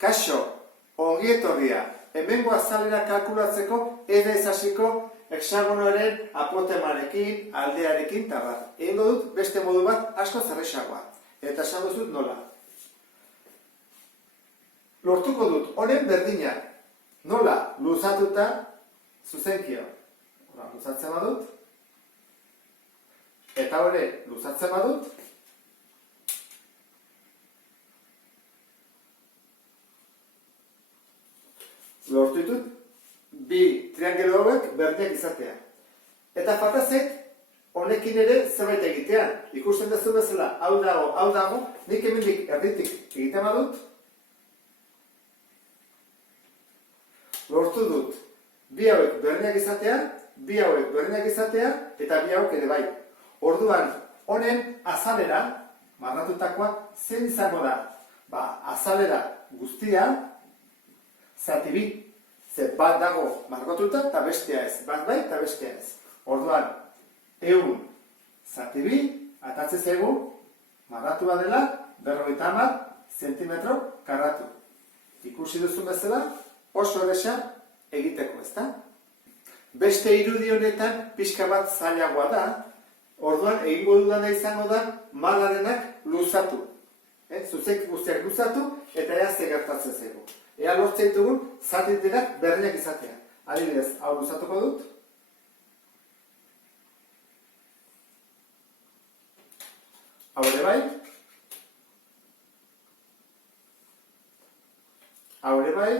Kaixo, ongi etorria, hemengo azalera kalkulatzeko ez da hasiko hexagonoaren apotemarekin, aldearekin eta bat. Egingo dut beste modu bat asko errazagoa. Eta esango dut nola. Lortuko dut honen berdina. Nola? Luzatuta zuzenkio. Luzatzen badut. Eta hori luzatzen badut. Lortu ditut, bi triangelo hauek berdinak izatea. Eta falta zait, honekin ere zerbait egitea. Ikusten duzu bezala, hau dago, nik hemendik erditik egiten badut. Lortu dut, bi hauek berdinak izatea, bi hauek berdinak izatea, eta bi hauek ere bai. Orduan, honen azalera, marratutakoa, zen izango da? Azalera guztia, zati bi, ze bat dago margotuta eta bestea ez, bat bai eta bestea ez. Orduan, 100 zati bi, atatzen zaigu, marratu badela, 50 zentimetro karratu. Ikusi duzu bezala, oso erresa egiteko, ezta? Beste irudi honetan pixka bat zailagoa da, orduan egingo dudana izango da malarenak luzatu. Zuzek guztiak luzatu eta ea ze gertatzen zaigu. Ea lortzen ditugun, zatiterak berdinak izatea. Adibidez, hau luzatuko dut. Hau ere bai. Hau ere bai.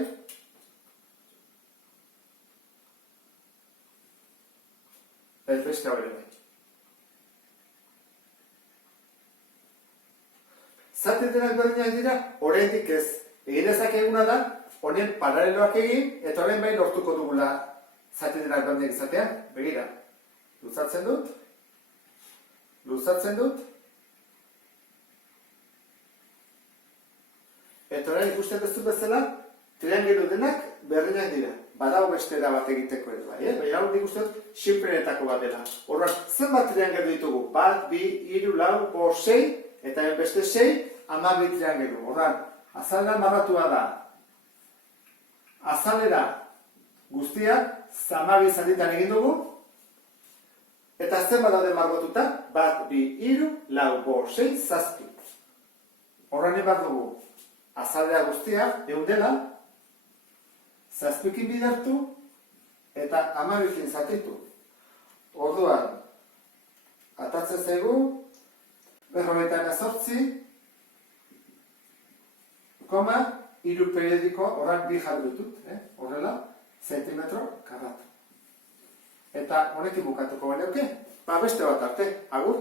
Ez beste hau ere bai. Zatiterak berdinak dira, oraindik ez. Egin dezakeguna da, honen paraleloak egin, eta horren bai lortuko dugula zatiterak berdinak izatea. Begira, luzatzen dut, eta horren ikusten duzu bezala, triangelu denak berdinak dira. Badago beste era bat egiteko ere bai, baina hau nik uste dut xinplenetako bat dela. Horren, zenbat triangelu ditugu? 1, 2, 3, 4, 5, 6, eta beste 6, 12 triangelu. Horren, azalera marratua da. Azalera guztia, 12 zatitan egin dugu, eta zenbat daude margotuta? 1, 2, 3, 4, 5, 6, 7. Horren ebar dugu. Azalera guztia, 100 dela, 7ekin bidertu, eta 12ekin zatitu. Orduan, atatzen zaigu, 48, koma, hiru periodiko, horren bi jarri dut, horrela, zentimetro karratu. Eta honekin bukatuko baina, beste bat arte, agur.